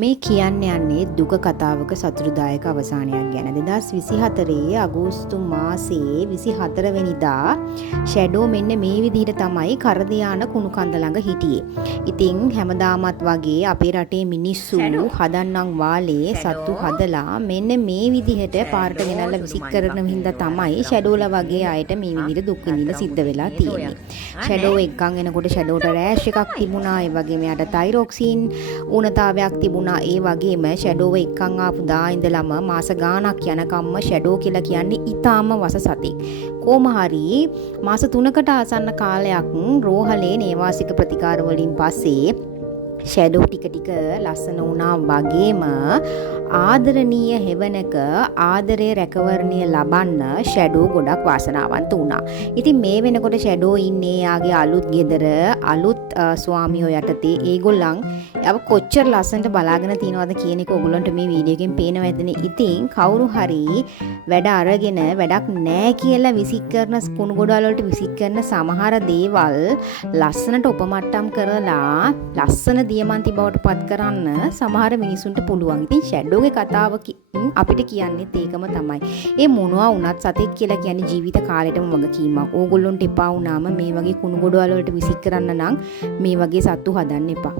මේ කියන්න යන්නේ දුක කතාවක සතුටුදායක අවසානයක් ගැන. 2024 අගෝස්තු මාසයේ 24 වෙනිදා ෂැඩෝ මෙන්න මේ විදිහට තමයි කරදියාන කුණු කන්ද ළඟ හිටියේ. ඉතින් හැමදාමත් වගේ අපේ රටේ මිනිස්සු හදන්නම් වාලේ සත්තු හදලා මෙන්න මේ විදිහට පාරට ගෙනල්ලා විසික් කරන හින්දා තමයි ෂැඩෝලා වගේ අයට මේ විදිහට දුක් විඳින්න සිද්ධ වෙලා තියෙන්නේ. ෂැඩෝ එක්කන් එනකොට ෂැඩෝට රෑෂ් එකක් තිබුණා. ඒ වගේම යාට තයිරොක්සින් ඌනතාවයක් තිබුණා. ඒ වගේම ෂැඩෝව එක්කන් ආපු දා ඉඳලම මාස ගාණක් යනකම්ම ෂැඩෝ කියලා කියන්නේ ඊටාම වස සතෙක්. කොහොම හරි මාස 3කට ආසන්න කාලයක් රෝහලේ නේවාසික ප්‍රතිකාර වලින් පස්සේ ෂැඩෝ ටික ටික ලස්සන වුණා වගේම ආදරණීය හෙවණක ආදරේ රැකවරණය ලබන්න ෂැඩෝ ගොඩක් වාසනාවන්ත වුණා. ඉතින් මේ වෙනකොට ෂැඩෝ ඉන්නේ යාගේ අලුත් ගෙදර අලුත් ස්වාමියෝ යටතේ. ඒගොල්ලන් යව කොච්චර ලස්සනට බලාගෙන තියනවද කියන එක ඔයගොල්ලන්ට මේ වීඩියෝ එකෙන් පේනවා ඇතිනේ. ඉතින් කවුරු හරි වැඩ අරගෙන වැඩක් නැහැ කියලා විසික් කරන කුණු ගොඩවල් වලට විසික් කරන සමහර දේවල් ලස්සනට උපමට්ටම් කරලා ලස්සන දියමන්ති බවට පත් කරන්න සමහර මිනිසුන්ට පුළුවන්. ඉතින් ෂැඩෝගේ කතාව අපිට කියන්නේත් ඒකම තමයි. ඒ මොනවා වුණත් සතෙක් කියලා කියන්නේ ජීවිත කාලෙටම වගකීමක්. ඕගොල්ලොන්ට එපා වුණාම මේ වගේ කුණු ගොඩවල් වලට විසික් කරන්න නම් මේ වගේ සත්තු හදන්න එපා.